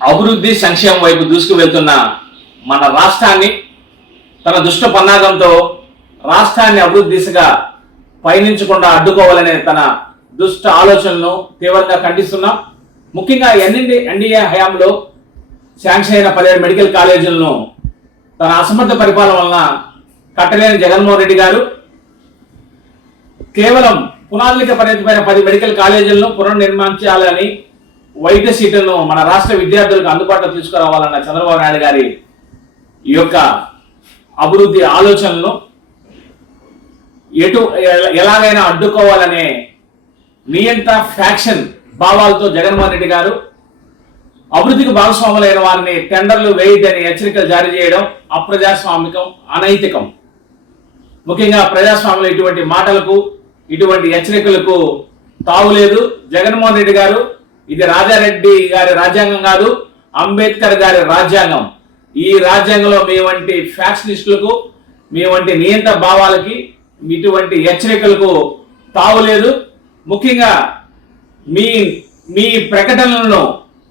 అభివృద్ధి సంక్షేమం వైపు దూసుకు వెళ్తున్న మన రాష్ట్రాన్ని తన దుష్ట పన్నాగంతో రాష్ట్రాన్ని అభివృద్ధి దిశగా పయనించకుండా అడ్డుకోవాలనే తన దుష్ట ఆలోచనలను తీవ్రంగా ఖండిస్తున్నాం. ముఖ్యంగా ఎన్డీఏ హయాంలో శాంక్షన్ అయిన 17 మెడికల్ కాలేజీలను తన అసమర్థ పరిపాలన వలన కట్టలేని జగన్మోహన్ రెడ్డి గారు కేవలం పునాదులకి పరిమితమైన 10 మెడికల్ కాలేజీలను పునర్నిర్మించాలని, వైద్య సీట్లను మన రాష్ట్ర విద్యార్థులకు అందుబాటులో తీసుకురావాలన్న చంద్రబాబు నాయుడు గారి ఈ యొక్క అభివృద్ధి ఆలోచనలను ఎలాగైనా అడ్డుకోవాలనే నియంత ఫ్యాక్షన్ భావాలతో జగన్మోహన్ రెడ్డి గారు అభివృద్ధికి భాగస్వాములైన వారిని టెండర్లు వేయద్దని హెచ్చరికలు జారీ చేయడం అప్రజాస్వామికం, అనైతికం. ముఖ్యంగా ప్రజాస్వామ్యంలో ఇటువంటి మాటలకు, ఇటువంటి హెచ్చరికలకు తావులేదు. జగన్మోహన్ రెడ్డి గారు, ఇది రాజారెడ్డి గారి రాజ్యాంగం కాదు, అంబేద్కర్ గారి రాజ్యాంగం. ఈ రాజ్యాంగంలో మీ వంటి ఫ్యాక్షనిస్టులకు, మీ వంటి నియంత భావాలకి, ఇటువంటి హెచ్చరికలకు తావులేదు. ముఖ్యంగా మీ ప్రకటనలను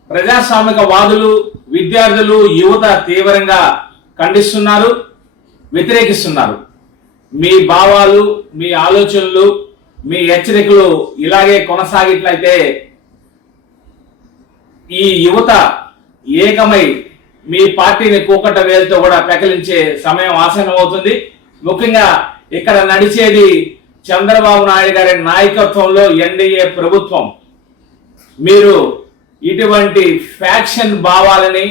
ప్రజాస్వామిక వాదులు, విద్యార్థులు, యువత తీవ్రంగా ఖండిస్తున్నారు, వ్యతిరేకిస్తున్నారు. మీ భావాలు, మీ ఆలోచనలు, మీ హెచ్చరికలు ఇలాగే కొనసాగిట్లయితే ఈ యువత ఏకమై మీ పార్టీని కూకట వేలుతో కూడా పెకలించే సమయం ఆసన్నం అవుతుంది. ముఖ్యంగా ఇక్కడ నడిచేది చంద్రబాబు నాయుడు గారి నాయకత్వంలో ఎన్డీఏ ప్రభుత్వం. మీరు ఇటువంటి ఫ్యాక్షన్ భావాలని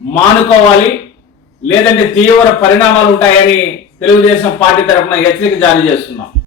మానుకోవాలి, లేదంటే తీవ్ర పరిణామాలు ఉంటాయని తెలుగుదేశం పార్టీ తరఫున హెచ్చరిక జారీ చేస్తున్నాం.